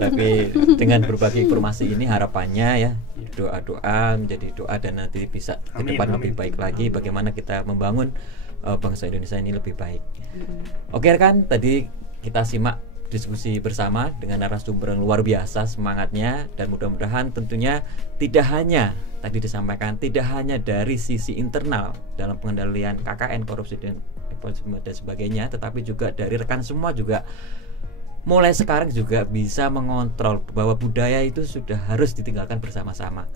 Tapi dengan berbagi informasi ini harapannya ya doa-doa menjadi doa dan nanti bisa ke depan lebih baik lagi bagaimana kita membangun bangsa Indonesia ini lebih baik. Oke rekan, tadi kita simak diskusi bersama dengan narasumber yang luar biasa semangatnya, dan mudah-mudahan tentunya tidak hanya tadi disampaikan, tidak hanya dari sisi internal dalam pengendalian KKN, korupsi dan sebagainya, tetapi juga dari rekan semua juga mulai sekarang juga bisa mengontrol bahwa budaya itu sudah harus ditinggalkan bersama-sama.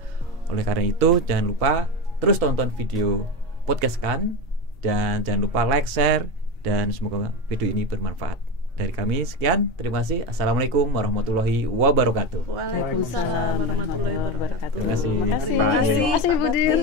Oleh karena itu jangan lupa terus tonton video podcast kan, dan jangan lupa like, share, dan semoga video ini bermanfaat. Dari kami sekian, terima kasih. Assalamualaikum warahmatullahi wabarakatuh. Waalaikumsalam warahmatullahi wabarakatuh. Terima kasih. Terima kasih Bu Dir.